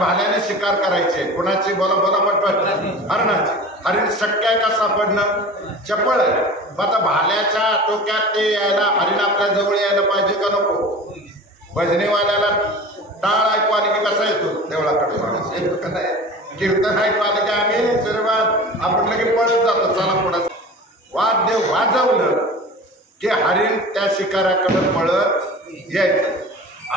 भाल्याने शिकार करायचे. कुणाची बोला बोला पटपट हरणाची. हरिण शक्य आहे का सापडणं चपळ. आहे मग आता भाल्याच्या टोक्यात ते यायला हरिण आपल्या जवळ यायला पाहिजे का नको? भजनीवाल्याला टाळ ऐकू आली की कसा येतो? देवळाकडे माणूस येतो का नाही. कीर्तन ऐकू आलं की आम्ही सर्वात आपण लगे पळत जातो. चला पुढे. वाद्य वाजवलं की हरिण त्या शिकाराकडे पळत यायचं.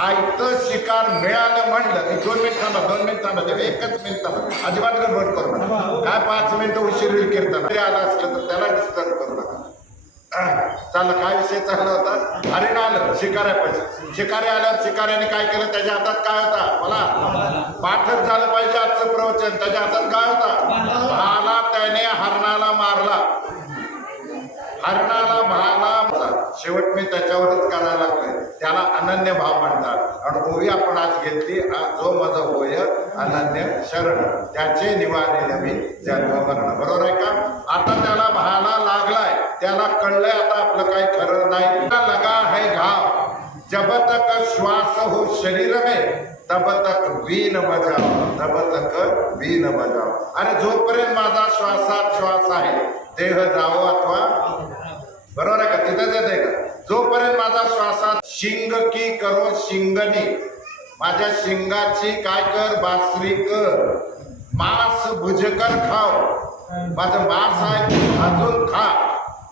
आयतं शिकार मिळालं म्हणलं की दोन मिनिट थांबा दोन मिनिट थांबा ते एकच मिनिट थांबा. अजिबात गडबड करू नका. काय पाच मिनिटं उशीर होईल कीर्तन ते आला असलं तर त्याला डिस्टर्ब करू नका. चाललं काय विषय चालला होता? हरिण आलं शिकाऱ्यापाशी. शिकारी आल्यावर शिकाऱ्याने काय केलं? त्याच्या हातात काय होता? मला पाठच झालं पाहिजे आजचं प्रवचन. त्याच्या हातात काय होता? भाला त्याने हरणाला मारला. हरणाला भाला शेवट मी त्याच्यावरच करायला अनन्य भाव म्हणतात. आणि ओवी आपण आज घेतली जो माझा होय अनन्य शरण. त्याचे निवारले मी जन्म मरण. बरोबर आहे का? आता त्याला भाला लागलाय. त्याला कळलंय आता आपलं काही खरं नाही. लगा है घाव. जब तक श्वास हो शरीर में तब तक वीण बजाव. तब तक वीण बजाव. अरे जोपर्यंत माझा श्वासात श्वास आहे देह जावो अथवा? बरोबर आहे का? तिथंच येते का? जोपर्यंत माझा श्वासात शिंग की करो शिंगणी माझ्या शिंगाची काय कर बासरी कर मांस भुजकर खाव. माझं मांस आहे अजून भाजून खा.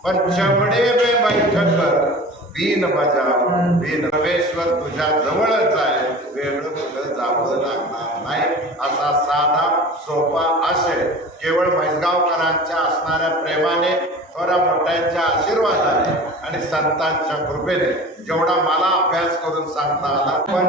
पण चमडे बे बैठक कर बीन बजाव बीन रमेश्वर तुझ्या जवळच आहे वेगळं कुठं जावं लागणार नाही. असा साधा सोपा आशय केवळ म्हैसगावकरांच्या असणाऱ्या प्रेमाने थोड्या मोठ्यांच्या आशीर्वादाने आणि संतांच्या कृपेने जेवढा मला अभ्यास करून सांगता आला पण